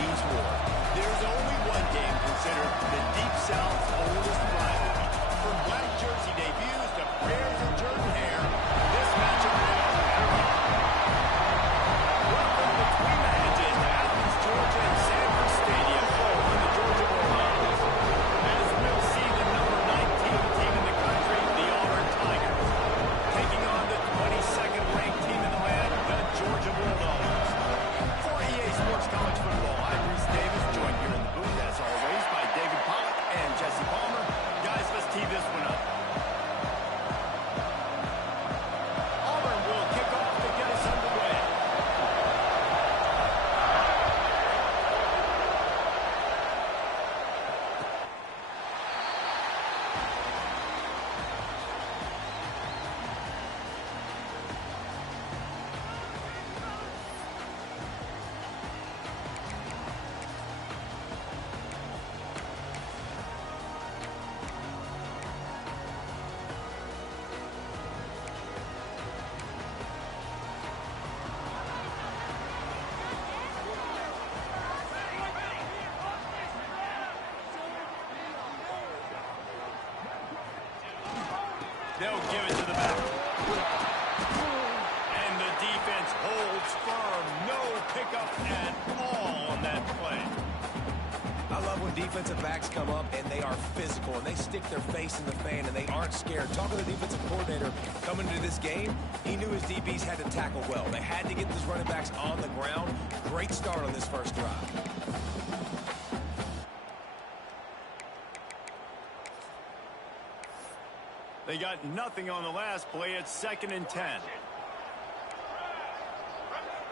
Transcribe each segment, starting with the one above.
means war. There's only one game considered the Deep South's oldest rivalry. From black jersey debuts to prayers of Jordan hair, this matchup has never welcome between the hedges to Athens, Georgia and Sanford Stadium, home of the Georgia Bulldogs. As we'll see the number 19 team in the country, the Auburn Tigers, taking on the 22nd ranked team in the land, the Georgia Bulldogs. For EA Sports College Football, I'm Reese Davis, joined here in the booth, as always, by David Pollack and Jesse Palmer. Guys, let's tee this one up. Auburn will kick off to get us underway. They'll give it to the back. And the defense holds firm. No pickup at all on that play. I love when defensive backs come up and they are physical and they stick their face in the fan and they aren't scared. Talking to the defensive coordinator coming into this game, he knew his DBs had to tackle well. They had to get these running backs on the ground. Great start on this first drive. They got nothing on the last play. It's 2nd and 10.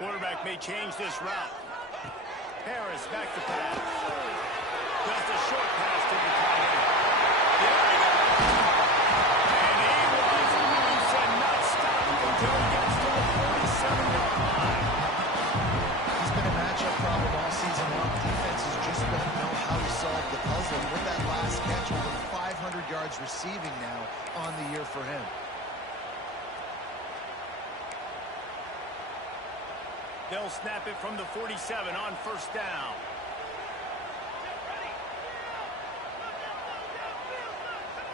Quarterback may change this route. Harris back to pass. Just a short pass to the tight end. There he goes. And he was loose and not stopped until he gets to the 47-yard line. He's been a matchup problem all season long. Defenses just don't know how to solve the puzzle. With that last catch, over 500 yards receiving now on the year for him. They'll snap it from the 47 on 1st down.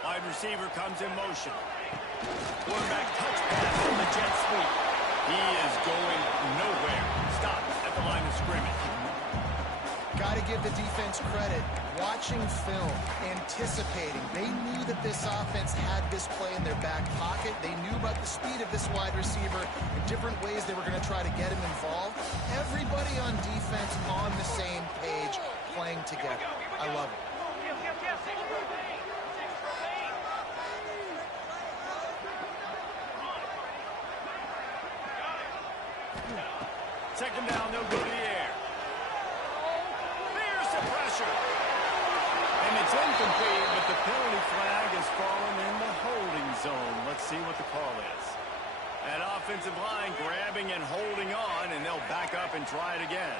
Wide receiver comes in motion. Quarterback touch pass from the jet sweep. He is going nowhere. Stopped at the line of scrimmage. Got to give the defense credit. Watching film, anticipating. They knew that this offense had this play in their back pocket. They knew about the speed of this wide receiver and different ways they were going to try to get him involved. Everybody on defense on the same page, playing together. I love it. Second down, they'll go to the air. There's the pressure. And it's incomplete, but the penalty flag has fallen in the holding zone. Let's see what the call is. That offensive line grabbing and holding on, and they'll back up and try it again.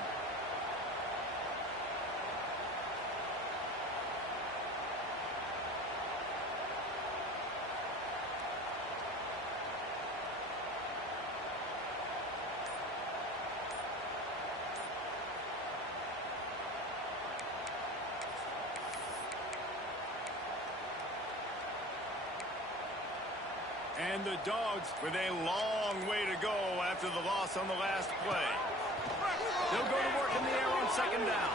And the Dogs with a long way to go after the loss on the last play. They'll go to work in the air on 2nd down.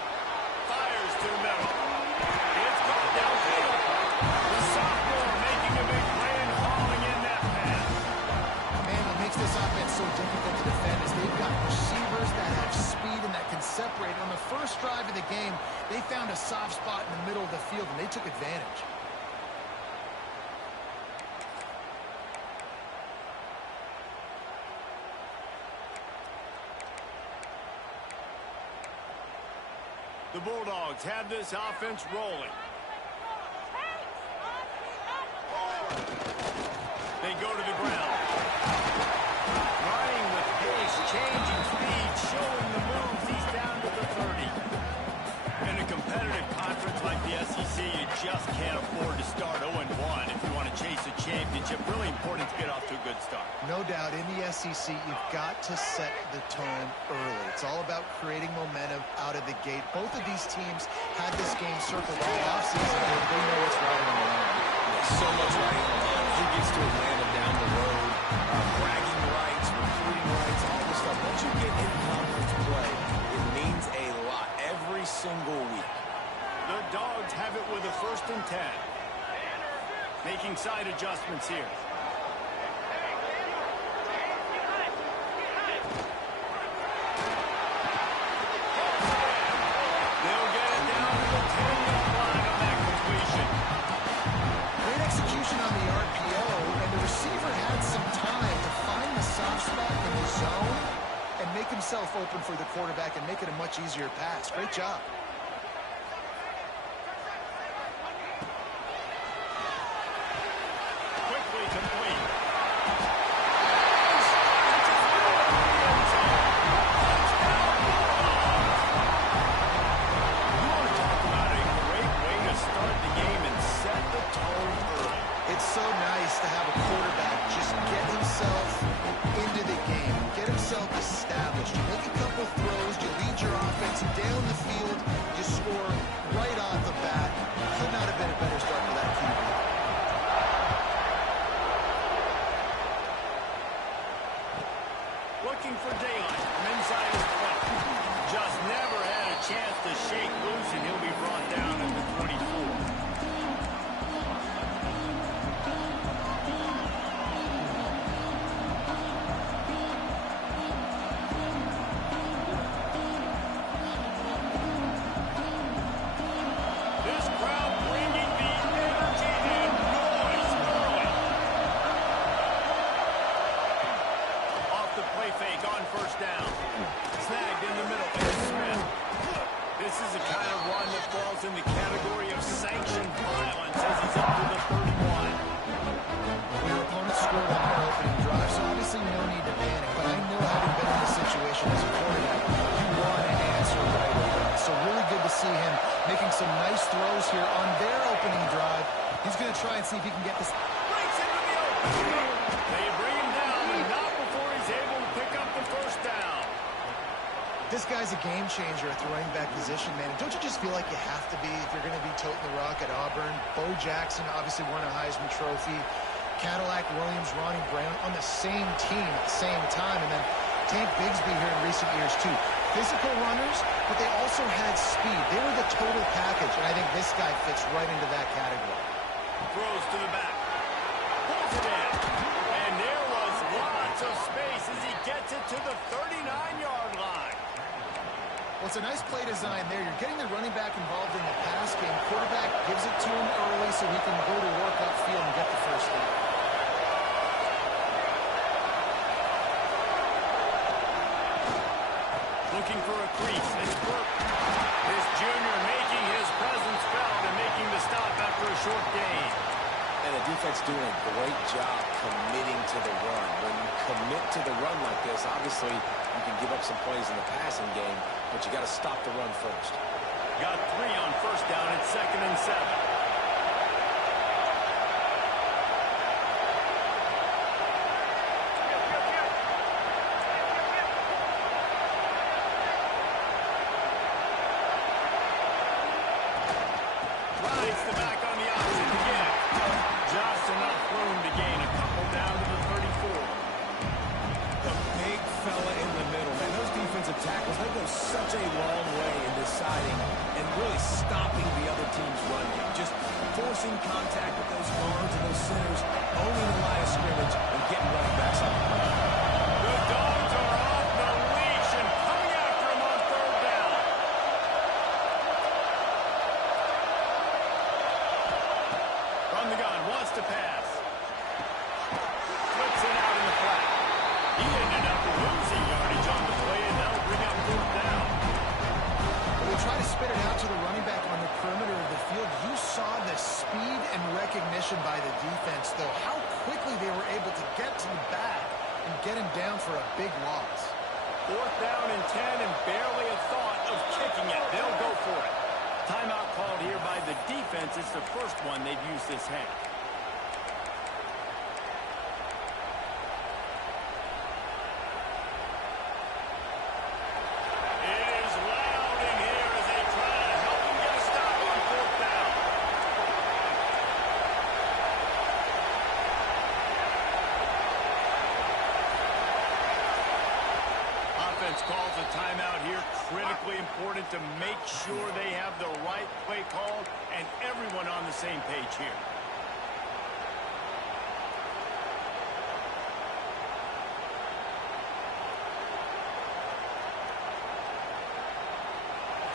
Fires to the middle. It's caught downfield. The sophomore making a big play and hauling in that pass. Man, what makes this offense so difficult to defend is they've got receivers that have speed and that can separate. On the first drive of the game, they found a soft spot in the middle of the field, and they took advantage. The Bulldogs have this offense rolling. They go to the ground. Running with pace, changing speed, showing the moves. He's down to the 30. In a competitive conference like the SEC, you just can't afford to start 0-1 if you want to chase a championship. Really important to get off to a good start. No doubt, in the SEC, you've got to set the tone early. It's all about creating momentum out of the gate. Both of these teams had this game circled all offseason. They know what's riding on the line. There's so much riding on the line. Who gets to Atlanta down the road? Bragging rights, recruiting rights, all this stuff. Once you get in conference play, it means a lot every single week. The Dogs have it with a 1st and 10. Making side adjustments here. Himself open for the quarterback and make it a much easier pass. Great job. Quickly complete. You want to talk about a great way to start the game and set the tone early. It's so nice to have a quarterback just get himself into the game, get himself established. You make a couple throws, you lead your offense down the field, you score right off the bat. Could not have been a better start for that QB. Looking for daylight from inside his 20. Just never had a chance to shake loose, and he'll be brought down at the 24. In the category of sanctioned violence as he's up to the 31. Your opponent scored on their opening drive, so obviously no need to panic. But I know, having been in this situation as a quarterback, you want an answer right away. So really good to see him making some nice throws here on their opening drive. He's going to try and see if he can get this. Breaks into the open. They bring him down, and not before he's able to pick up the 1st down. This guy's a game changer at the running back position, man. Don't you just feel like you have to be if you're going to be toting the rock at Auburn? Bo Jackson obviously won a Heisman Trophy. Cadillac Williams, Ronnie Brown on the same team at the same time. And then Tank Bigsby here in recent years, too. Physical runners, but they also had speed. They were the total package, and I think this guy fits right into that category. Throws to the back. Pulls it in. And there was lots of space as he gets it to the 39-yard line. Well, it's a nice play design there. You're getting the running back involved in the pass game. Quarterback gives it to him early so he can go to work upfield and get the 1st down. Looking for a crease. It's Burke. This junior making his presence felt and making the stop after a short gain. And the defense doing a great job committing to the run. When you commit to the run like this, obviously you can give up some plays in the passing game, but you got to stop the run first. Got 3 on 1st down at 2nd and 7. Rides the back on the option again. Just enough room to gain a couple down to the 34. The big fella in the middle, man. Those defensive tackles, they go such a long way in deciding and really stopping the other team's run game. Just forcing contact with those guards and those centers, owning the line of scrimmage, and getting running backs up. The Dogs are off the leash and coming after him on 3rd down. From the gun, wants to pass. Flips it out in the flat. He ended up losing yardage on the play, and that'll bring up 4th down. When we try to spit it out to the running back on the perimeter of the field, you saw the speed and recognition by the defense, though. How quickly they were able to get to the back and get him down for a big loss. 4th down and 10, and barely a thought of kicking it. They'll go for it. Timeout called here by the defense. It's the first one they've used this half. Coach calls a timeout here. Critically important to make sure they have the right play called and everyone on the same page here.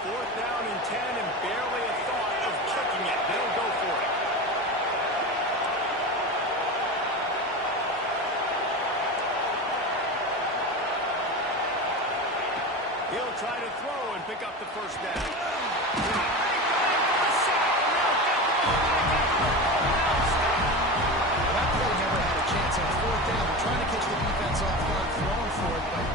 Fourth down and 10 and barely a thought of kicking it. They'll go for it. He'll try to throw and pick up the first down. That play never had a chance on fourth down. They're trying to catch the defense off guard, throwing for it, but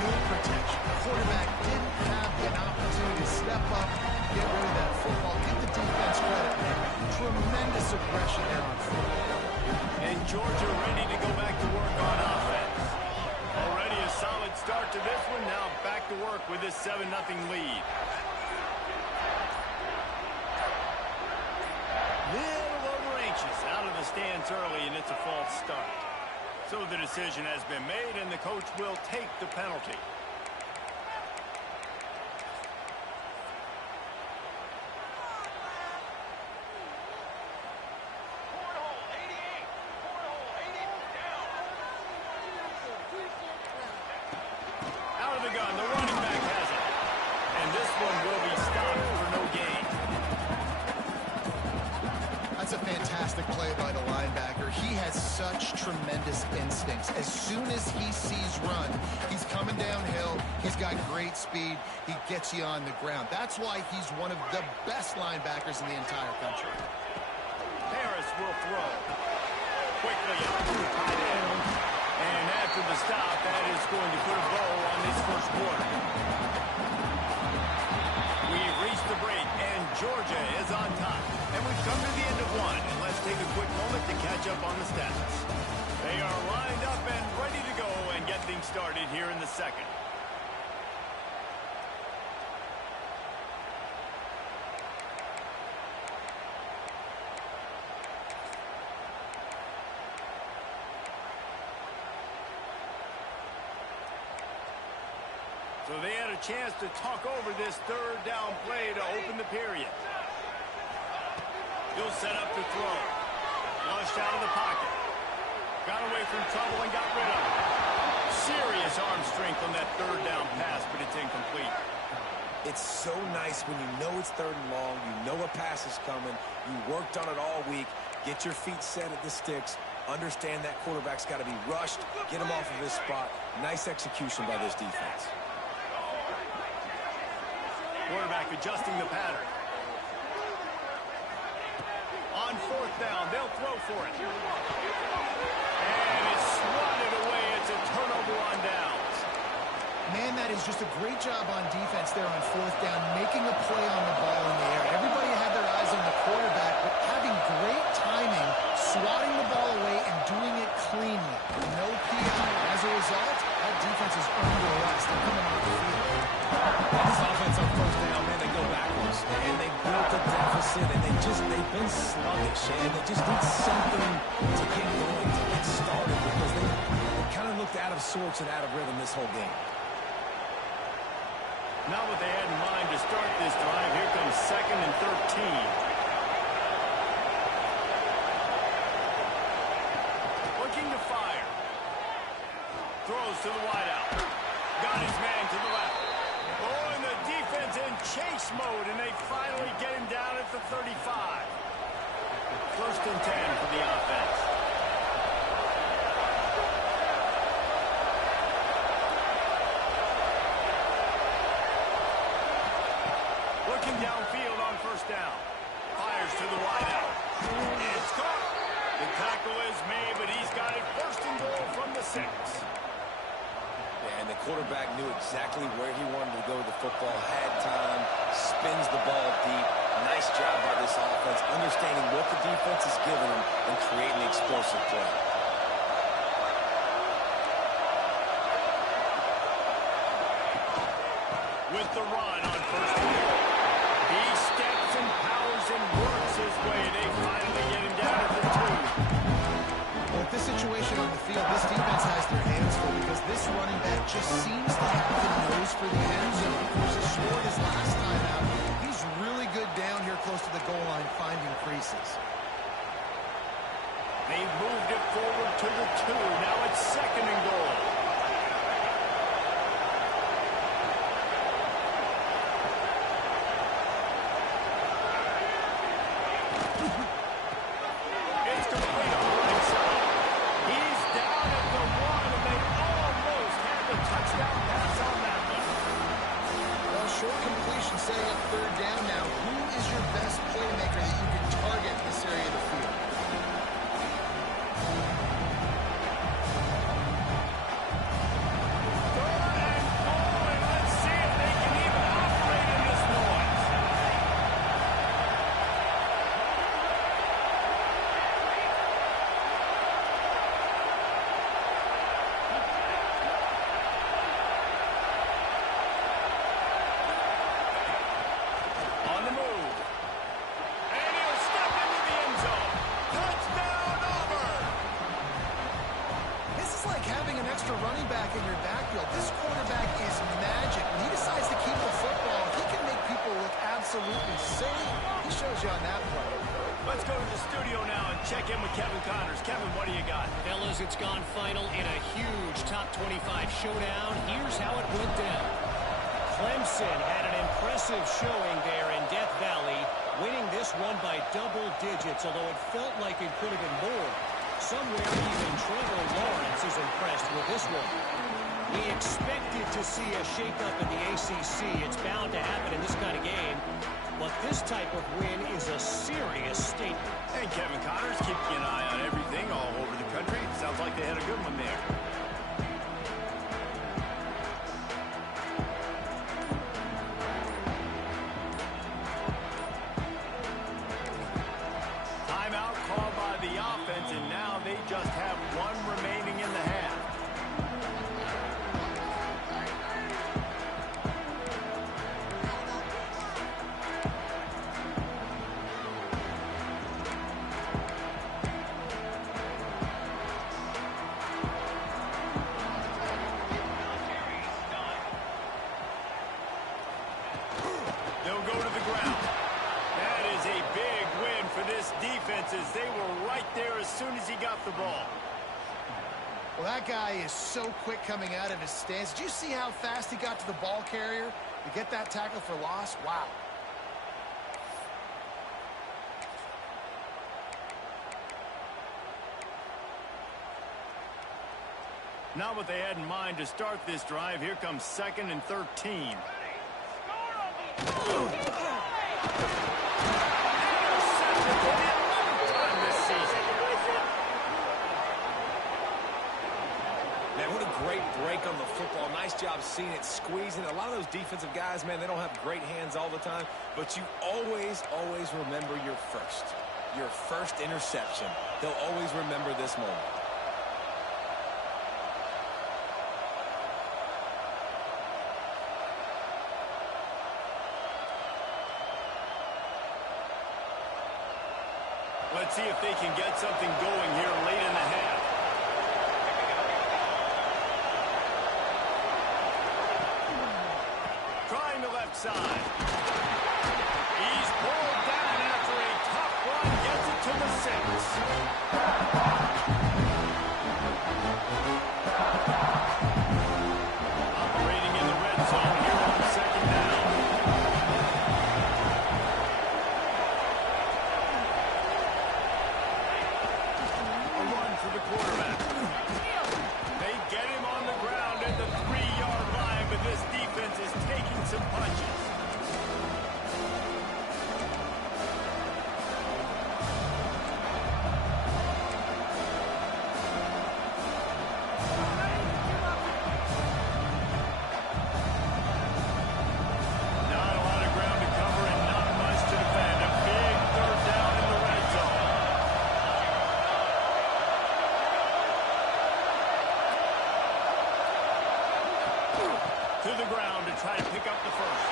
no protection. The quarterback didn't have an opportunity to step up, get rid of that football, give the defense credit. Tremendous aggression there on fourth down. And Georgia ready to go back to work on offense. Already a solid start to this one. Now back to work with this 7-0 lead. Little over anxious out of the stands early, and it's a false start. So the decision has been made, and the coach will take the penalty. Out of the gun, the running back has it. And this one will be stopped for no gain. That's a fantastic play by the linebacker. He has such tremendous instincts. As soon as he sees run, he's coming downhill. He's got great speed. He gets you on the ground. That's why he's one of the best linebackers in the entire country. Harris will throw. Quickly out to the tight end. And after the stop, that is going to put a bow on this first quarter. We've reached the break, and Georgia is on top. And we've come to the end of one. And let's take a quick moment to catch up on the stats. They are lined up and ready to go and get things started here in the second. So they had a chance to talk over this third down play to open the period. He'll set up to throw. Flushed out of the pocket. Got away from trouble and got rid of it. Serious arm strength on that third down pass, but it's incomplete. It's so nice when you know it's third and long, you know a pass is coming, you worked on it all week, get your feet set at the sticks, understand that quarterback's got to be rushed, get him off of his spot. Nice execution by this defense. Quarterback adjusting the pattern. On fourth down, they'll throw for it. And it's swatted away. It's a turnover on downs. Man, that is just a great job on defense there on fourth down, making a play on the ball in the air. Everybody had their eyes on the quarterback, but having great timing, swatting the ball away, and doing it cleanly. No PI. As a result, that defense is under arrest. They're coming off the field. This offense on first down, man, they go backwards. And they built a deficit, and they've been sluggish, and they just need something to get going, to get started, because they kind of looked out of sorts and out of rhythm this whole game. Not what they had in mind to start this drive. Here comes 2nd and 13. Looking to fire. Throws to the wideout. Got his man to the left. Oh, and the defense in chase mode, and they finally get him down at the 35. 1st and 10 for the offense. Looking downfield on first down. Fires to the wideout. It's caught. The tackle is made, but he's got it 1st and goal from the 6. And the quarterback knew exactly where he wanted to go with the football, had time, spins the ball deep. Nice job by this offense, understanding what the defense is giving them and creating explosive play. With the run on 1st and goal. He steps and powers and works his way. They finally get him down at the 2. Well, with this situation on the field, this defense has their hands full because this running back just seems to have the goes for the end zone. Of course, he scored his last time out. He's really good down here close to the goal line, finding creases. They moved it forward to the 2. Now it's 2nd and goal. It's complete on the right side. He's down at the 1, and they almost had the touchdown pass on that one. Well, short completion setting up 3rd down now. Who is your best playmaker that you can target in this area of the field? On the move. And he'll step into the end zone. Touchdown, Auburn! This is like having an extra running back in your backfield. This quarterback is magic. When he decides to keep the football, he can make people look absolutely silly. He shows you on that play. Let's go to the studio now and check in with Kevin Connors. Kevin, what do you got? Fellas, it's gone final in a huge top 25 showdown. Here's how it went down. Clemson had an impressive showing there in Death Valley, winning this one by double digits, although it felt like it could have been more. Somewhere even Trevor Lawrence is impressed with this one. We expected to see a shakeup in the ACC. It's bound to happen in this kind of game. But this type of win is a serious statement. And Kevin Connors keeping an eye on everything all over the country. Sounds like they had a good one there. Timeout called by the offense, and now they just have 1 remaining in the half. They'll go to the ground. That is a big win for this defense as they were right there as soon as he got the ball. Well, that guy is so quick coming out of his stance. Did you see how fast he got to the ball carrier to get that tackle for loss? Wow. Not what they had in mind to start this drive. Here comes 2nd and 13. Intercepted for the 11th time this season. Man, what a great break on the football. Nice job seeing it, squeezing. A lot of those defensive guys, man, they don't have great hands all the time, but you always, always remember your first interception. They'll always remember this moment. Let's see if they can get something going here late in the half. Trying the left side. He's pulled down after a tough run. Gets it to the 6. Operating in the red zone here on 2nd down. For the quarterback. They get him on the ground at the 3-yard line, but this defense is taking some punches. Not a lot of ground to cover and not much to defend. A big 3rd down in the red zone. To the ground to try to pick up the first.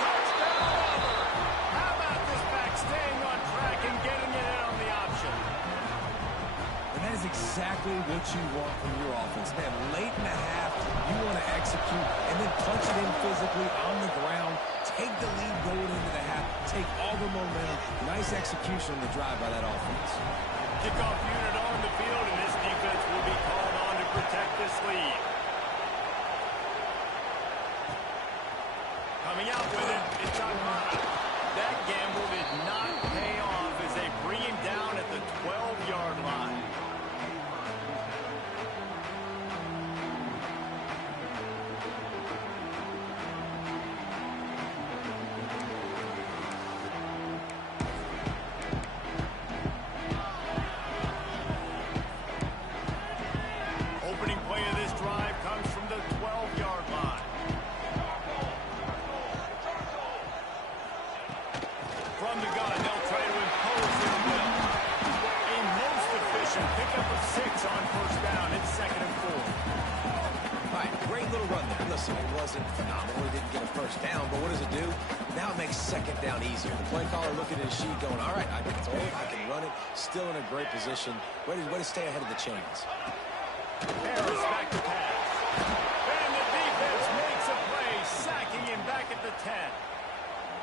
Touchdown, Auburn! How about this back staying on track and getting it in on the option? And that is exactly what you want from your offense. Man, late in the half, you want to execute, and then punch it in physically on the ground. Take the lead going into the half. Take all the momentum. Nice execution on the drive by that offense. Kickoff unit on the field, and this defense will be called on to protect this lead. Coming out with it, it's Auburn. That gamble did not pay off as they bring him down at the 12-yard line. Opening play of this drive comes from the 12-yard line. From the gun, they'll try to impose their will. A most efficient pickup of 6 on first down. It's 2nd and 4. All right, great little run there. Listen, it wasn't phenomenal. He didn't get a first down, but what does it do? Now it makes 2nd down easier. The play caller looking at his sheet going, all right, I can throw it, I can run it. Still in a great position. Way to stay ahead of the chains. Harris back to pass. And the defense makes a play, sacking him back at the 10.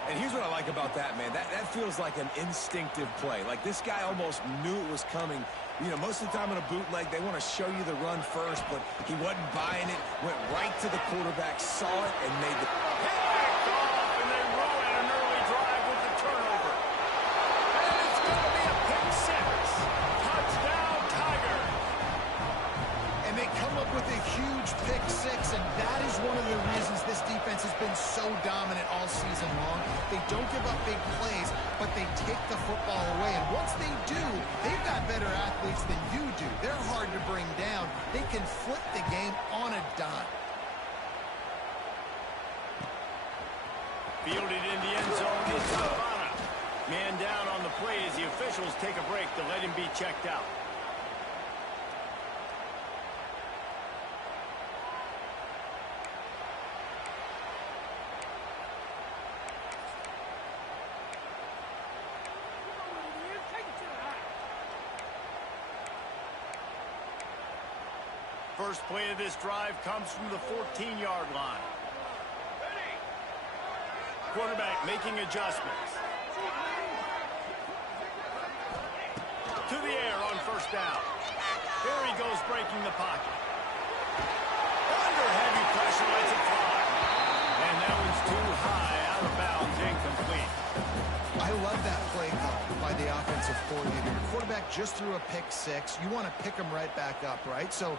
And here's what I like about that, man. That feels like an instinctive play. Like this guy almost knew it was coming. You know, most of the time in a bootleg, they want to show you the run first, but he wasn't buying it. Went right to the quarterback, saw it, and made the... Picked off, and they ruin an early drive with the turnover. And it's going to be a pick 6. Touchdown, Tiger. And they come up with a huge pick 6, and that is one of the reasons this defense has been so dominant all season long. They don't give up big plays, but they take the football away. And once they do, they've got better athletes than you do. They're hard to bring down. They can flip the game on a dime. Fielded in the end zone is Auburn. Man down on the play as the officials take a break to let him be checked out. First play of this drive comes from the 14-yard line. Quarterback making adjustments. To the air on first down. Here he goes breaking the pocket. Under heavy pressure, lets it fly. And that one's too high, out of bounds, incomplete. I love that play call by the offensive coordinator. Your quarterback just threw a pick 6. You want to pick him right back up, right? So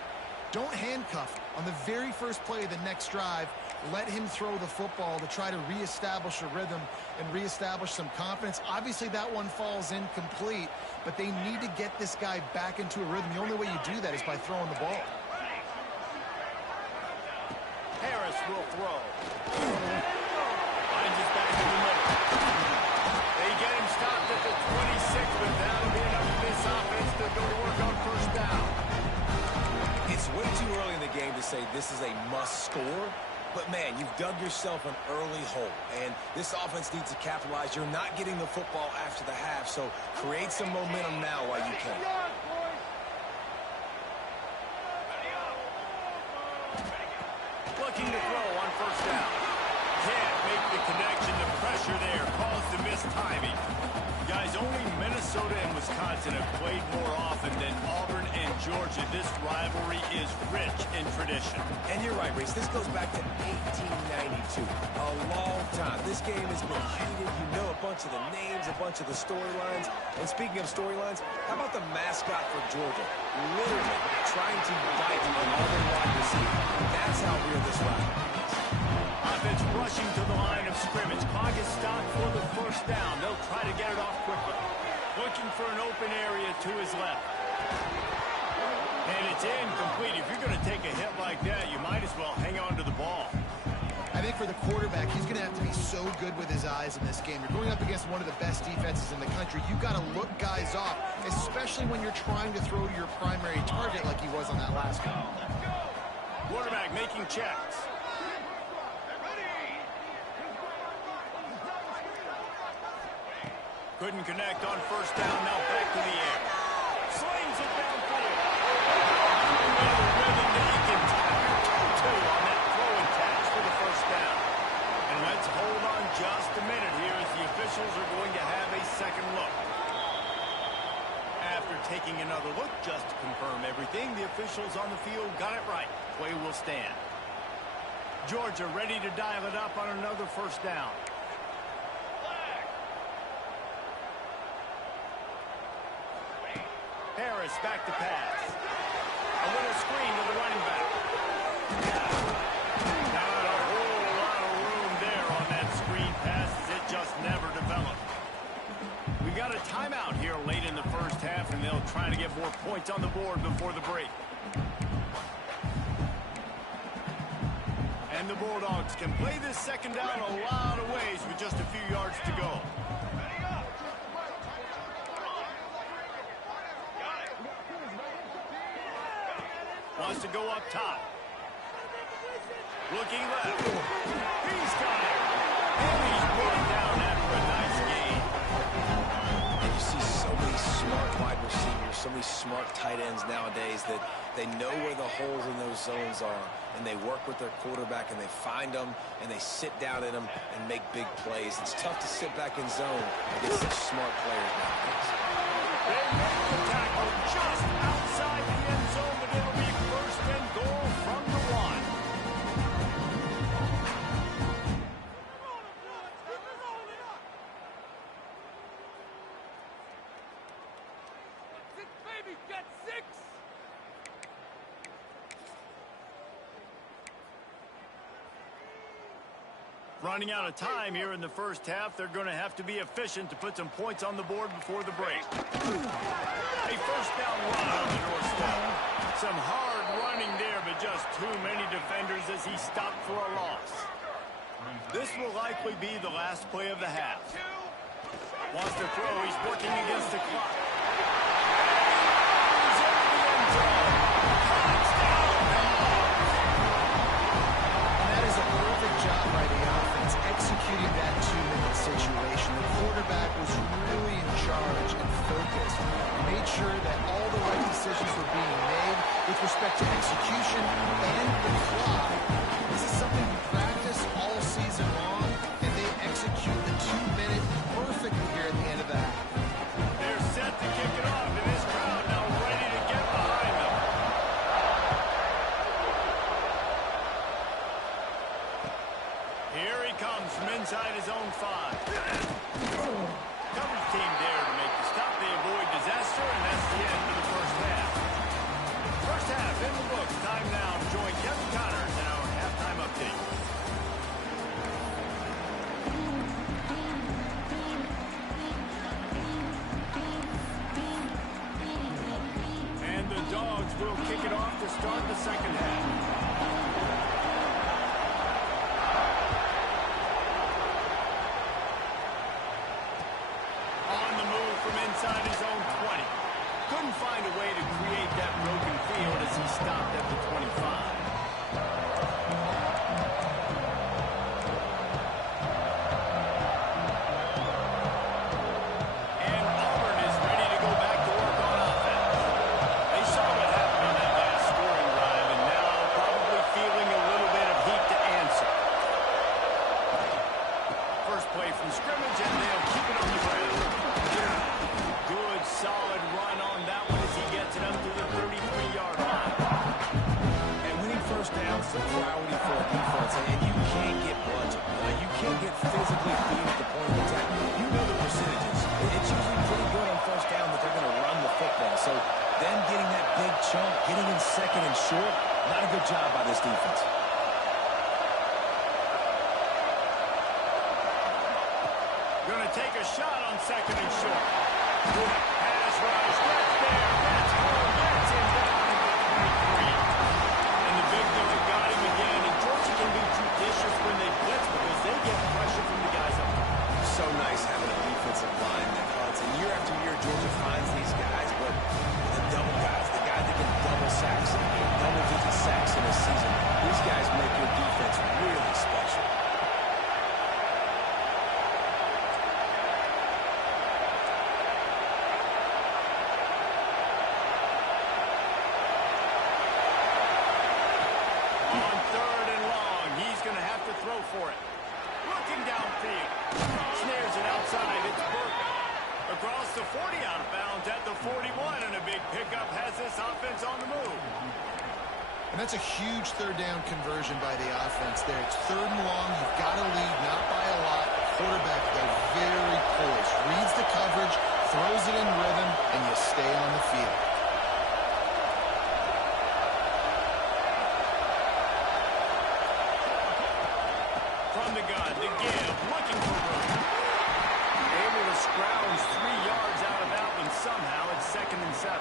don't handcuff him. On the very first play of the next drive, let him throw the football to try to reestablish a rhythm and reestablish some confidence. Obviously, that one falls incomplete, but they need to get this guy back into a rhythm. The only way you do that is by throwing the ball. Harris will throw. Finds it back in the middle. They get him stopped at the 26, but that'll be enough for this offense to go to work on first down. It's way too early in the game to say this is a must score, but man, you've dug yourself an early hole, and this offense needs to capitalize. You're not getting the football after the half, so create some momentum now while you can. Looking to throw on first down. Can't make the connection. The pressure there caused the missed timing. Guys, only Minnesota and Wisconsin have played more often than Auburn and Georgia. This rivalry is rich in tradition. And you're right, Reese. This goes back to 1892. A long time. This game has been heated. You know a bunch of the names, a bunch of the storylines. And speaking of storylines, how about the mascot for Georgia? Literally trying to bite on other wide receiver. That's how real this rivalry is. Offense rushing to the line of scrimmage. Clock is stopped for the first down. They'll try to get it off quickly. Looking for an open area to his left. And it's incomplete. If you're going to take a hit like that, you might as well hang on to the ball. I think for the quarterback, he's going to have to be so good with his eyes in this game. You're going up against one of the best defenses in the country. You've got to look guys off, especially when you're trying to throw to your primary target like he was on that last one. Quarterback making checks. Couldn't connect on first down. Now back to the air. Slings it downfield. Rhythm that he can tap your toe to on that play will stand. Georgia ready to dial it up on another first down. Harris back to pass. A little screen to the running back. Not a whole lot of room there on that screen pass as it just never developed. We got a timeout here late in the first half, and they'll try to get more points on the board before the break. And the Bulldogs can play this second down a lot of ways with just a few yards to go. Wants to go up top. Looking left. He's got it. And he's put it down after a nice gain. And you see so many smart wide receivers, so many smart tight ends nowadays that they know where the holes in those zones are, and they work with their quarterback, and they find them, and they sit down in them and make big plays. It's tough to sit back in zone against such smart players nowadays. They make the tackle just outside the end zone, but it'll be first and goal from the one. Baby, get 6! Running out of time here in the first half. They're going to have to be efficient to put some points on the board before the break. A first down run on the doorstep. Some hard running there, but just too many defenders as he stopped for a loss. This will likely be the last play of the half. Wants to throw. He's working against the clock. He's over the end zone. Touchdown, Dogs! And that is a perfect job by the offense, executing that 2-minute situation. The quarterback was really in charge and focused. He made sure that all the right decisions were being made with respect to execution and the clock. This is something we practice all season long, and they execute the 2-minute perfectly here at the end of the half. They're set to kick it off, and this crowd now ready to get behind them. Here he comes from inside his own 5. Coverage team there to make the stop. They avoid disaster, and that's the end of the first half. First half in the books. Time now to join Kevin Connors in our halftime update. And the Dogs will kick it off to start the second half. On the move from inside his own 20. Couldn't find a way to create that broken field as he stopped at the 25. And Auburn is ready to go back to work on offense. They saw what happened on that last scoring drive, and now probably feeling a little bit of heat to answer. First play from scrimmage, and they'll keep it on the ground. Good, solid run on that one as he gets it up to the 33-yard line. And winning first downs is a priority for a defense, and you can't get bludgeoned. You can't get physically beat at the point of attack. You know the percentages. It's usually pretty good on first down that they're going to run the football. So them getting that big chunk, getting in second and short, not a good job by this defense. Going to take a shot on second and short. Pass rush, gets there, gets home, gets him down to the 23. And the big dog got him again, and Georgia can be judicious when they blitz because they get pressure from the guys up there. So nice having a defensive line that hunts. And year after year, Georgia finds these guys, but the double guys, the guys that can double sacks, double-digit sacks in a season, these guys make your defense really special. That's a huge third down conversion by the offense there. It's 3rd and long. You've got to lead, not by a lot. Quarterback, though, very poised. Reads the coverage, throws it in rhythm, and you stay on the field. From the gun, to give, looking for room. Able to scrounge 3 yards out of that one somehow. It's 2nd and 7.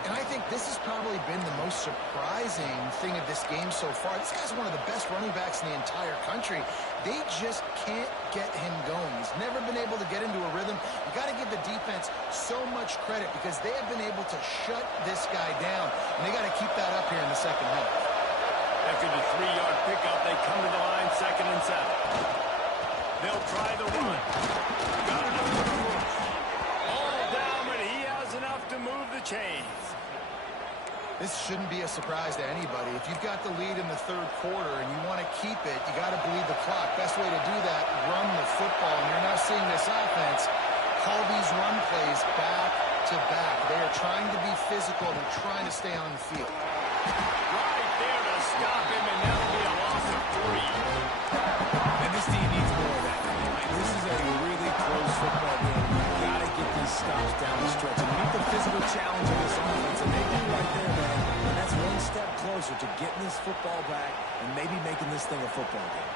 And I think this has probably been the most surprising thing of this game so far. This guy's one of the best running backs in the entire country. They just can't get him going. He's never been able to get into a rhythm. You got to give the defense so much credit because they have been able to shut this guy down. And they got to keep that up here in the second half. After the 3-yard pickup, they come to the line, 2nd and 7. They'll try the run. Got enough to push. All down, but he has enough to move the chains. This shouldn't be a surprise to anybody. If you've got the lead in the 3rd quarter and you want to keep it, you got to bleed the clock. Best way to do that, run the football. And you're now seeing this offense call these run plays back to back. They are trying to be physical. They're trying to stay on the field. Right there to stop him, and that'll be a loss of 3. And this team needs more of that. This is a really close football game. You've got to get these stops down the stretch and meet the physical challenge of this offense. And they do right there, man. And that's one step closer to getting this football back and maybe making this thing a football game.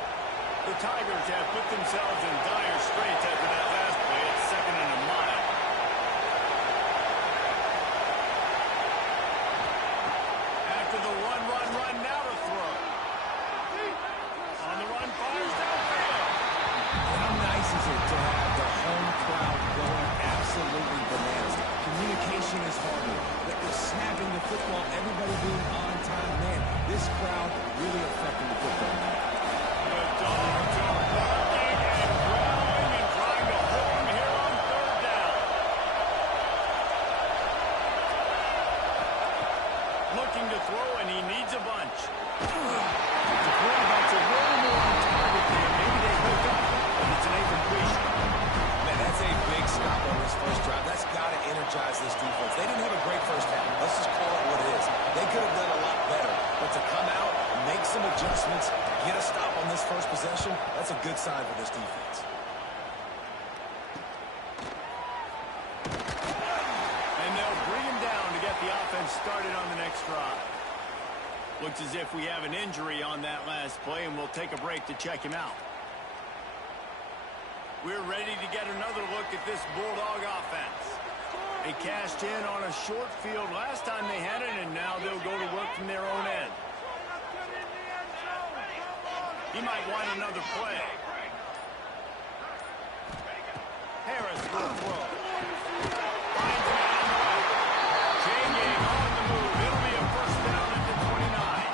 The Tigers have put themselves in dire straits after that last play. It's 2nd and a mile. After the run, now to throw. On the run, fires downfield. How nice is it to have the home crowd going absolutely bananas? Communication is harder. But they're snapping the football, everybody being on time. Man, this crowd really affecting the football game. The Dogs are barking and growling and trying to hold him here on 3rd down. Looking to throw, and he needs a bunch. The quarterback's a little more on target there. Maybe they hook up, but it's an incompletion. Man, that's a big stop on this first drive. That's got to energize this defense. They didn't have a great first half. Let's just call it what it is. They could have done a lot better. But to come out, make some adjustments, get a stop on this first possession, that's a good sign for this defense. And they'll bring him down to get the offense started on the next drive. Looks as if we have an injury on that last play, and we'll take a break to check him out. We're ready to get another look at this Bulldog offense. They cashed in on a short field last time they had it, and now they'll go to work from their own end. He might want another play. Harris will throw. Finds him on the right. Changing on the move. It'll be a first down at the 29.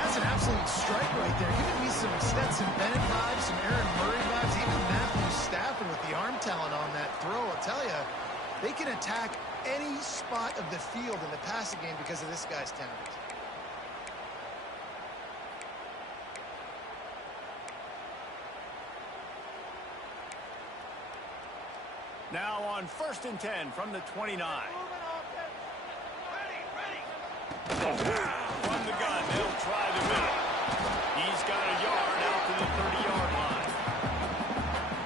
That's an absolute strike right there. Giving me some Stetson Bennett vibes, some Aaron Murray vibes, even Matthew Stafford with the arm talent on that throw. I'll tell you, they can attack any spot of the field in the passing game because of this guy's talent. Now on 1st and 10 from the 29. From the gun, they'll try the middle. He's got a yard out to the 30-yard line.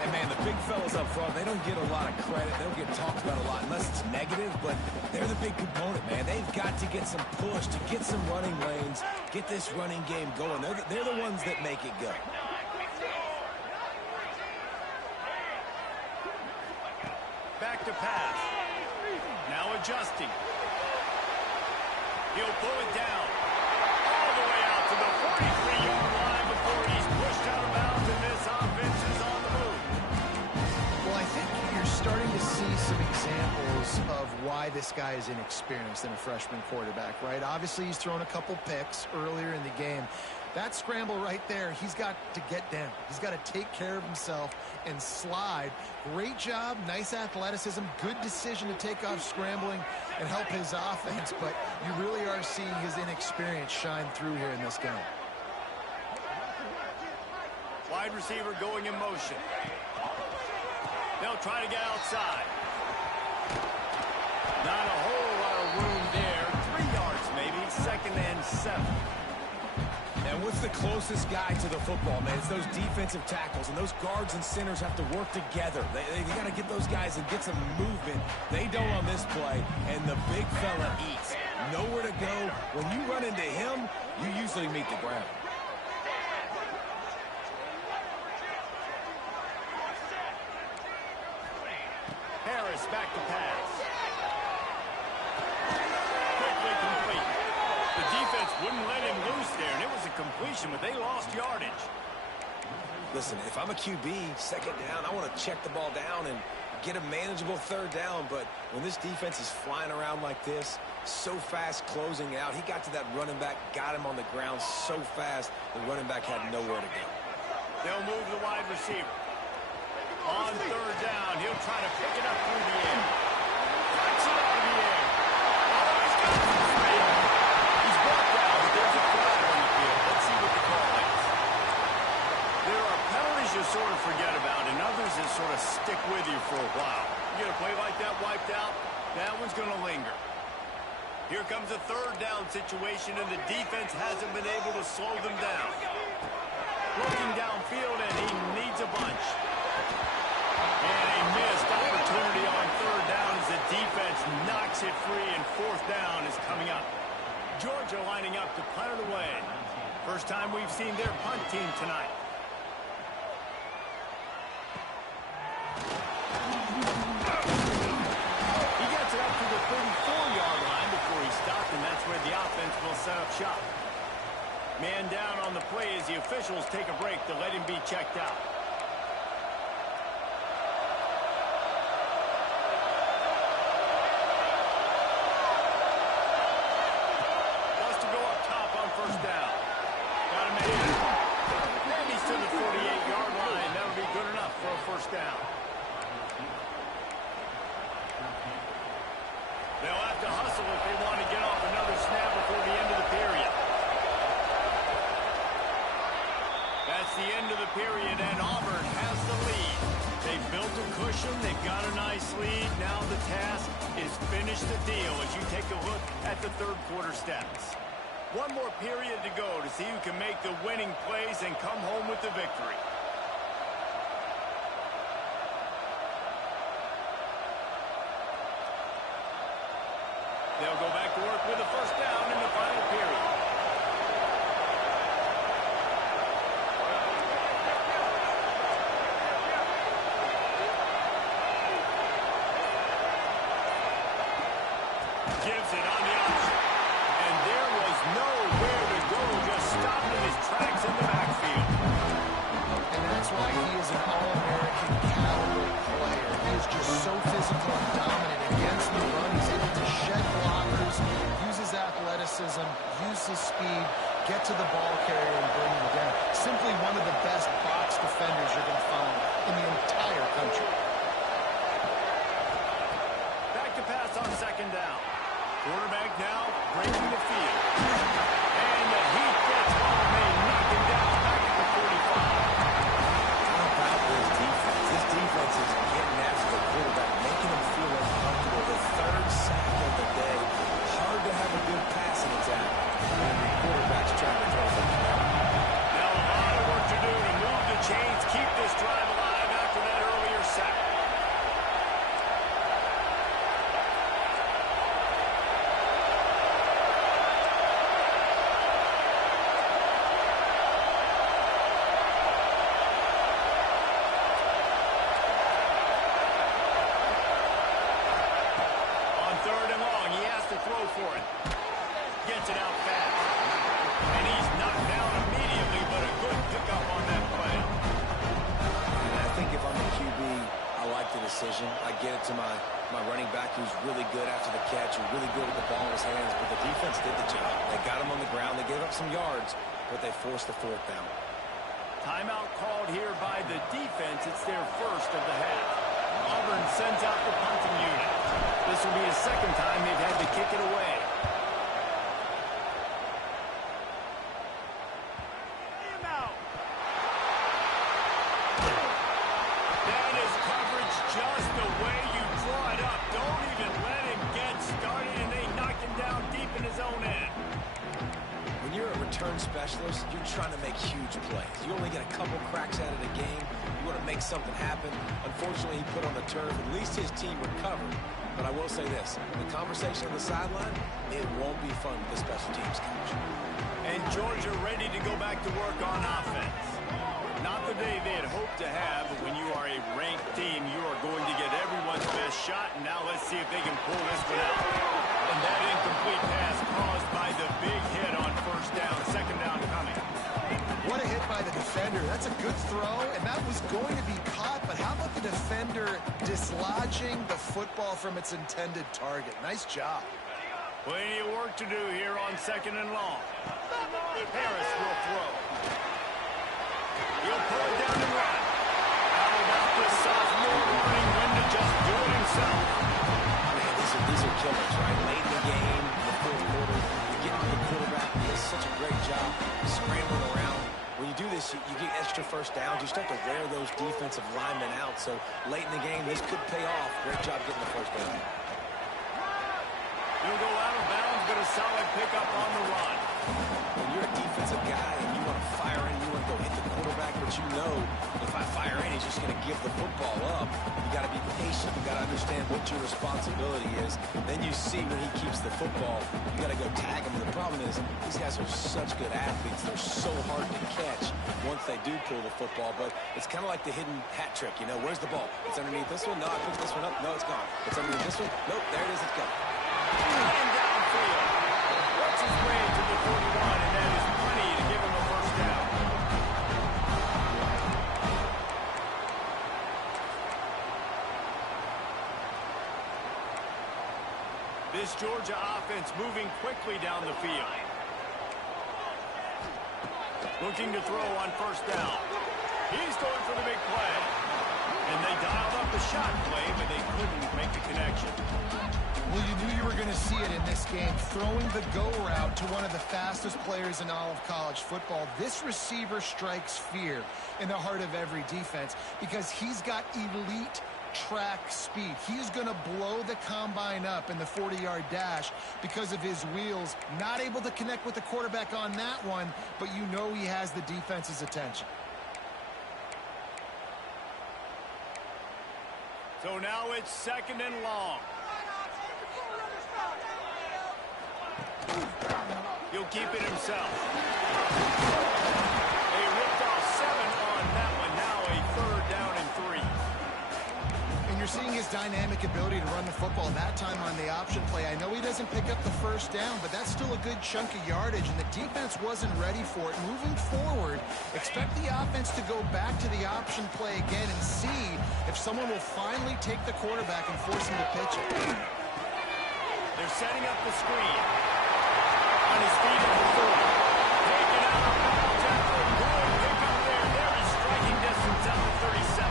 And man, the big fellas up front, they don't get a lot of credit. They don't get talked about a lot unless it's negative, but they're the big component, man. They've got to get some push, to get some running lanes, get this running game going. They're the ones that make it go. Back to pass. Now adjusting. He'll pull it down. All the way out to the 43-yard line before he's pushed out of bounds, and this offense is on the move. Well, I think you're starting to see some examples of why this guy is inexperienced in a freshman quarterback, right? Obviously, he's thrown a couple picks earlier in the game. That scramble right there, he's got to get down. He's got to take care of himself and slide. Great job, nice athleticism, good decision to take off scrambling and help his offense, but you really are seeing his inexperience shine through here in this game. Wide receiver going in motion. They'll try to get outside. Not a whole lot of room there. 3 yards maybe. 2nd and 7. And what's the closest guy to the football, man? It's those defensive tackles, and those guards and centers have to work together. They got to get those guys and get some movement. They don't on this play, and the big fella eats. Nowhere to go. When you run into him, you usually meet the ground. Harris back to pass. Quickly complete. The defense wouldn't let him loose there, and it was a completion, but they lost yardage. Listen, if I'm a QB, 2nd down, I want to check the ball down and get a manageable 3rd down, but when this defense is flying around like this, so fast closing out, he got to that running back, got him on the ground so fast, the running back had nowhere to go. They'll move the wide receiver. On 3rd down, he'll try to pick it up through the air. Flips it out of the air. Oh, he's got it for 3. He's brought down, but there's a flag on the field. Let's see what the call is. There are penalties you sort of forget about, and others that sort of stick with you for a while. You get a play like that wiped out, that one's going to linger. Here comes a 3rd down situation, and the defense hasn't been able to slow them down. Looking downfield, and he needs a bunch. And a missed opportunity on 3rd down as the defense knocks it free, and 4th down is coming up. Georgia lining up to punt it away. First time we've seen their punt team tonight. He gets it up to the 34-yard line before he stopped, and that's where the offense will set up shop. Man down on the play as the officials take a break to let him be checked out. Wants to go up top on 1st down. Got him in. And he's to the 48-yard line. That'll be good enough for a 1st down. They'll have to hustle if they want to get off another snap before the end of the period. That's the end of the period, and Auburn has the lead. They've built a cushion. They've got a nice lead. Now the task is finish the deal as you take a look at the 3rd quarter stats. One more period to go to see who can make the winning plays and come home with the victory. They'll go back to work with a 1st down in the final period. Gives it on the option. And there was nowhere to go, just stopped in his tracks in the backfield. And that's why he is an All-American caliber player. He is just so physical and dominant against the run. He's able to shed blockers, use his athleticism, use his speed, get to the ball carrier and bring him down. Simply one of the best box defenders you're going to find in the entire country. Back to pass on 2nd down. Quarterback now breaking the field. And the heat gets home. They knock him down back at the 45. How about this defense? This defense is getting after the quarterback, making him feel uncomfortable. The 3rd sack of the day. Hard to have a good passing attack when the quarterback's trying to throw something out. Now a lot of work to do to move the chains, keep this drive alive after that earlier sack. For it. Gets it out fast. And he's knocked down immediately, but a good pickup on that play. And I think if I'm a QB, I like the decision. I get it to my running back who's really good after the catch, who's really good with the ball in his hands, but the defense did the job. They got him on the ground. They gave up some yards, but they forced the 4th down. Timeout called here by the defense. It's their 1st of the half. Auburn sends out the punting unit. This will be the 2nd time they've had to kick it away. That is coverage just the way you draw it up. Don't even let him get started, and they knock him down deep in his own end. return specialist, you're trying to make huge plays. You only get a couple cracks at it a game. You want to make something happen. Unfortunately, he put on the turf. At least his team recovered. But I will say this, the conversation on the sideline, it won't be fun with the special teams coach. And Georgia ready to go back to work on offense. Not the day they had hoped to have, but when you are a ranked team, you are going to get everyone's best shot. And now let's see if they can pull this one out. And that incomplete pass caused by the big hit on first down, second down coming. What a hit by the defender. That's a good throw, and that was going to be caught, but how about the defender dislodging the football from its intended target? Nice job. Plenty of work to do here on second and long. Harris will throw. He'll pull it down and run. How about this sophomore learning when to just do it himself? Man, these are killers, right? Late in the game, in the fourth quarter, you're getting to the quarterback. He does such a great job scrambling around. When you do this, you get extra first downs. You start to wear those defensive linemen out. So late in the game, this could pay off. Great job getting the first down. He'll go out of bounds, but a solid pickup on the run. When you're a defensive guy and you want to fire in, you want to go hit the quarterback, but you know if I fire in, he's just going to give the football up. You got to be patient. You got to understand what your responsibility is. Then you see when he keeps the football, you got to go tag him. The problem is these guys are such good athletes. They're so hard to catch once they do pull the football, but it's kind of like the hidden hat trick. You know, where's the ball? It's underneath this one. No, I picked this one up. No, it's gone. It's underneath this one. Nope, there it is. It's gone. And downfield. Works his way to the 41, and that is plenty to give him a first down. This Georgia offense moving quickly down the field. Looking to throw on first down. He's going for the big play. And they dialed up the shot play, but they couldn't make the connection. Well, you knew you were going to see it in this game. Throwing the go route to one of the fastest players in all of college football. This receiver strikes fear in the heart of every defense because he's got elite track speed. He is going to blow the combine up in the 40-yard dash because of his wheels. Not able to connect with the quarterback on that one, but you know he has the defense's attention. So now it's second and long. He'll keep it himself. They ripped off 7 on that one. Now a third down and 3. And you're seeing his dynamic ability to run the football that time on the option play. I know he doesn't pick up the first down, but that's still a good chunk of yardage, and the defense wasn't ready for it. Moving forward, expect the offense to go back to the option play again and see if someone will finally take the quarterback and force him to pitch it. They're setting up the screen. On his feet at the 40. Taken out of bounds after a good pickup there. There is striking distance out to 37.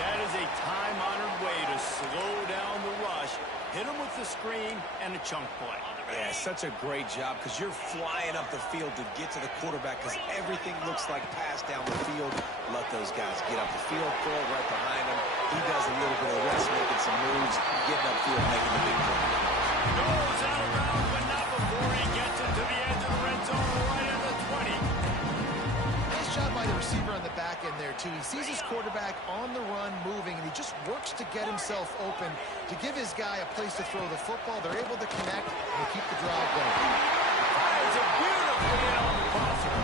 That is a time-honored way to slow down the rush, hit him with the screen, and a chunk play. Yeah, such a great job because you're flying up the field to get to the quarterback because everything looks like pass down the field. Let those guys get up the field, throw it right behind him. He does a little bit of rest, making some moves, getting upfield, making the big play. Goes out of bounds, but not before he gets it to the edge of the red zone right at the 20. Nice job by the receiver on the back end there, too. He sees his quarterback on the run moving, and he just works to get himself open to give his guy a place to throw the football. They're able to connect and keep the drive going. Fires it beautifully in on the crosser.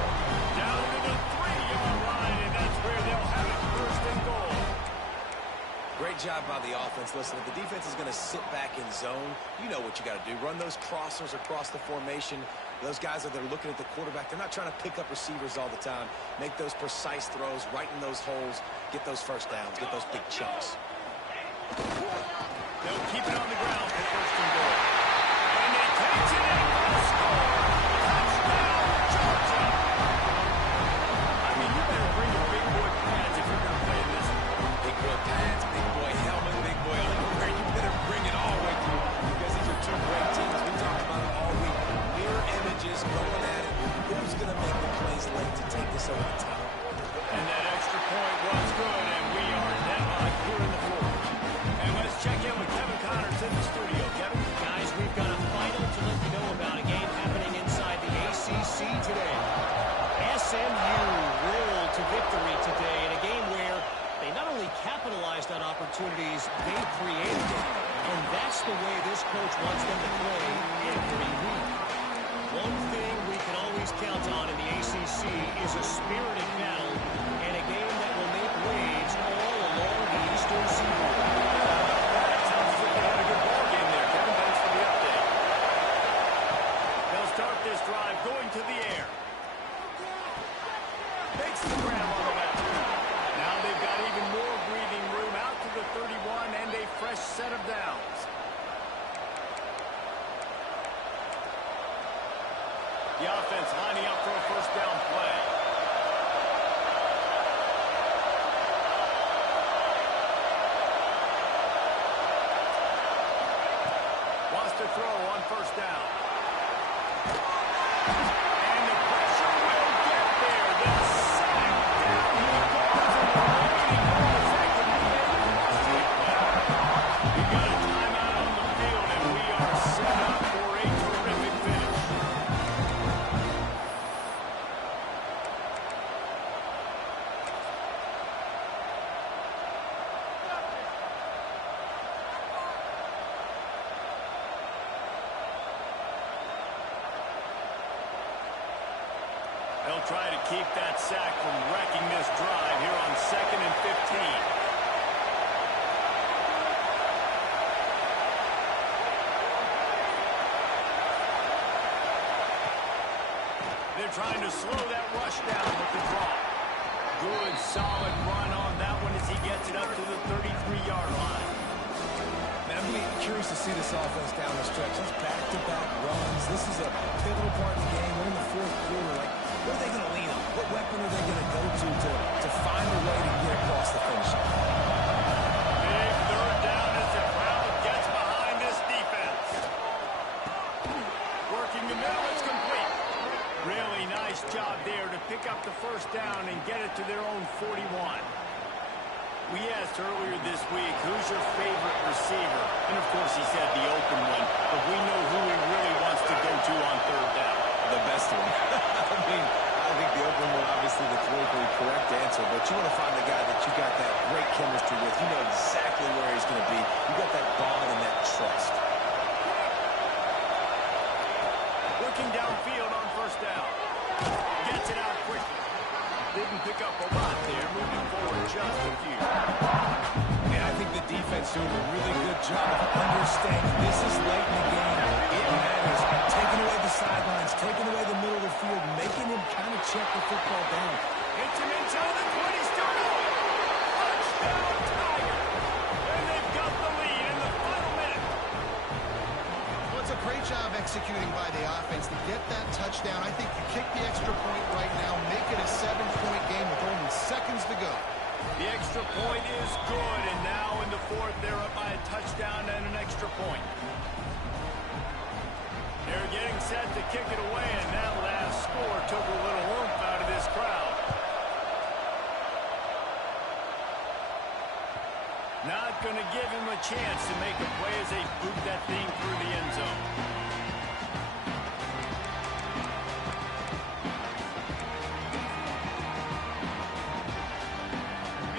Down to the 3-yard line, and that's where they'll have it first and goal. Great job by the offense. Listen, if the defense is going to sit back in zone, you know what you got to do. Run those crossers across the formation. Those guys that are looking at the quarterback, they're not trying to pick up receivers all the time. Make those precise throws, right in those holes, get those first downs, get those big chunks. They'll keep it on the ground for first and goal. And they catch it in for the score. Touchdown, Georgia. I mean, you better bring your big boy pads if you're going to play in this one. Big boy pads, big boy helmet, big boy underwear. You better bring it all the way through because these are two great teams. We talked about it all week. Mirror images going at it. Who's going to make the plays late to take this over the top? And that extra point was good, and we are deadlocked here in the fourth. And let's check in with Kevin Connors in the studio. Kevin? Guys, we've got a final to let you know about, a game happening inside the ACC see is a spirited battle and a game that will make waves all along the Eastern Seaboard. That sounds as if they had a good ball game there, Kevin. Thanks for the update. They'll start this drive going to the air. Makes the grab on the left. Now they've got even more breathing room out to the 31 and a fresh set of downs. The offense lining up for a first down play. Wants to throw on first down. And the pressure will get there. The sack down he goes. And the remaining moments that could be a costly play. We've got a timeout on the field, and we are set up for a terrific finish. They'll try to keep that sack from wrecking this drive here on 2nd and 15. They're trying to slow that rush down with the draw. Good, solid run on that one as he gets it up to the 33-yard line. Man, I'm really curious to see this offense down the stretch. These back-to-back runs. This is a pivotal part of the game. We're in the fourth quarter. Like, what are they going to lean on? What weapon are they going to go to find a way to get across the finish line? Big third down as the crowd gets behind this defense. Working the middle, it's complete. Really nice job there to pick up the first down and get it to their own 41. We asked earlier this week, who's your favorite receiver? And, of course, he said the open one. But we know who he really wants to go to on third down. The best one. I think the open one, obviously, the politically correct answer. But you want to find the guy that you got that great chemistry with. You know exactly where he's going to be. You got that bond and that trust. Looking downfield on first down. Gets it out quickly. Didn't pick up a lot there, moving forward just a few. And I think the defense doing a really good job of understanding this is late in the game. It matters. Taking away the sidelines, taking away the middle of the field, making him kind of check the football down. Hits him inside the 20, still going. Touchdown, Tiger. And they've got the lead in the final minute. Well, it's a great job executing by the offense to get that touchdown. I think you kick the extra point right now, make it a 7-point game with only seconds to go. The extra point is good, and now in the fourth, they're up by a touchdown and an extra point. They're getting set to kick it away, and that last score took a little oomph out of this crowd. Not going to give him a chance to make a play as they boot that thing through the end zone.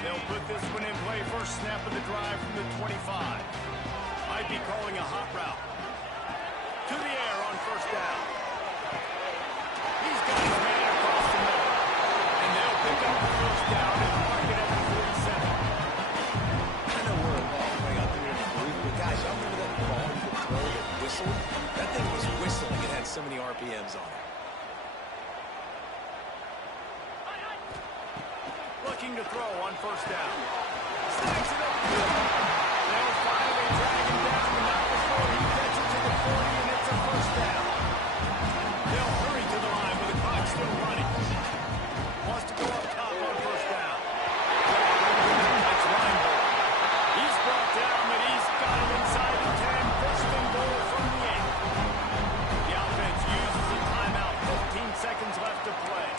They'll put this one in play first snap of the drive from the 25. Might be calling a hot route. To the air on first down. He's got his man across the middle. And they'll pick up the first down and mark it at the 47. I know we're a long way up here in the booth, but guys, y'all remember that ball you could throw that whistled? That thing was whistling. It had so many RPMs on it. Looking to throw on first down. Snags it up good. They'll finally drag him down, but not before he gets it to the 40, and it's a first down. They'll hurry to the line with the clock still running. Wants to go up top on first down. That's Reinhold. He's brought down, but he's got him inside the 10. First and goal from the 8. The offense uses a timeout. 15 seconds left to play.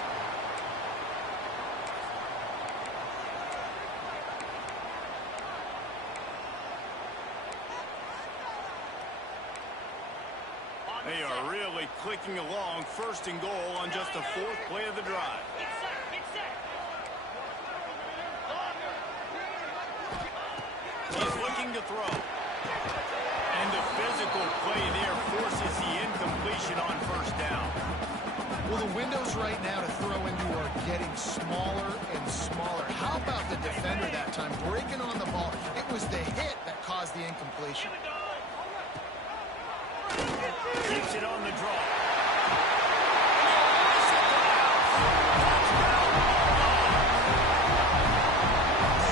They are really clicking along, first and goal on just the 4th play of the drive. He's looking to throw. And the physical play there forces the incompletion on first down. Well, the windows right now to throw into are getting smaller and smaller. How about the defender that time breaking on the ball? It was the hit that caused the incompletion. Keeps it on the draw.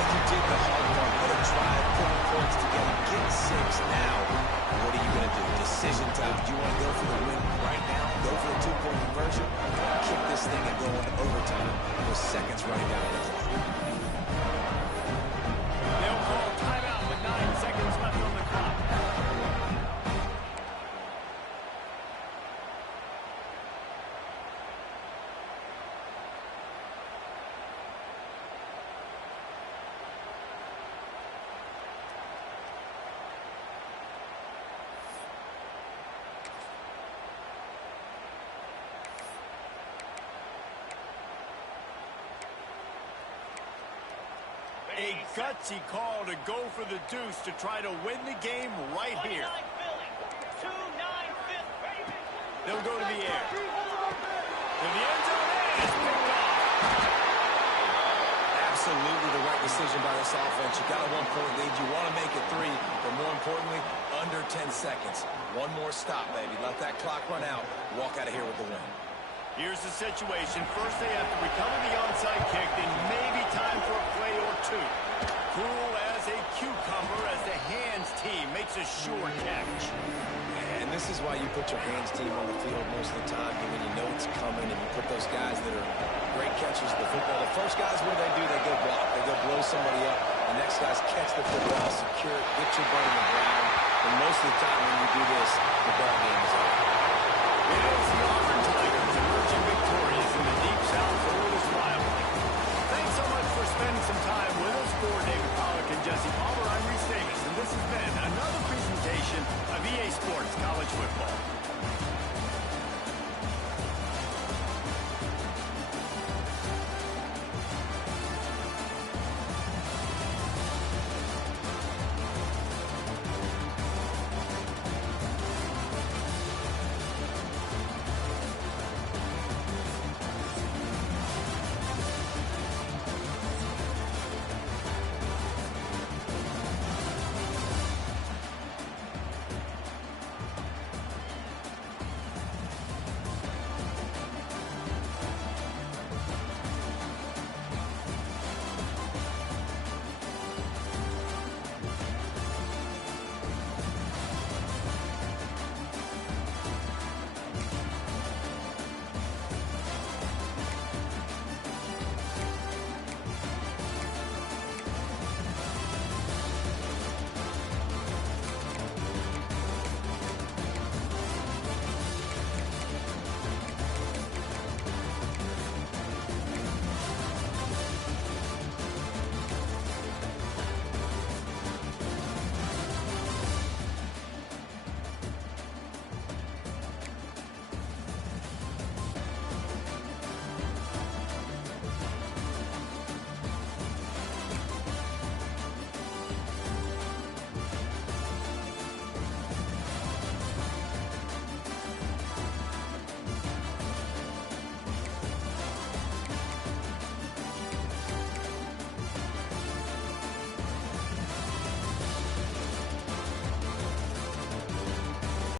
You did the hard part. What a drive, putting points together, get 6 now. What are you going to do? Decision time. Do you want to go for the win right now? Go for the 2-point conversion? Or kick this thing and go into overtime with seconds running down the clock? They'll call timeout with 9 seconds left on the clock. A gutsy call to go for the deuce to try to win the game right here. They'll go to the air. To the end zone, and it's picked off. Absolutely the right decision by this offense. You got a 1-point lead. You want to make it 3, but more importantly, under 10 seconds. One more stop, baby. Let that clock run out. Walk out of here with the win. Here's the situation. First, they have to recover the onside kick, then maybe time for a play or two. Cool as a cucumber as the hands team makes a sure catch. And this is why you put your hands team on the field most of the time, when you know it's coming, and you put those guys that are great catchers of the football. The first guys, what they do, they go block. They go blow somebody up. The next guys catch the football, secure it, get your butt in the ground. And most of the time when you do this, the ball game is over. It is the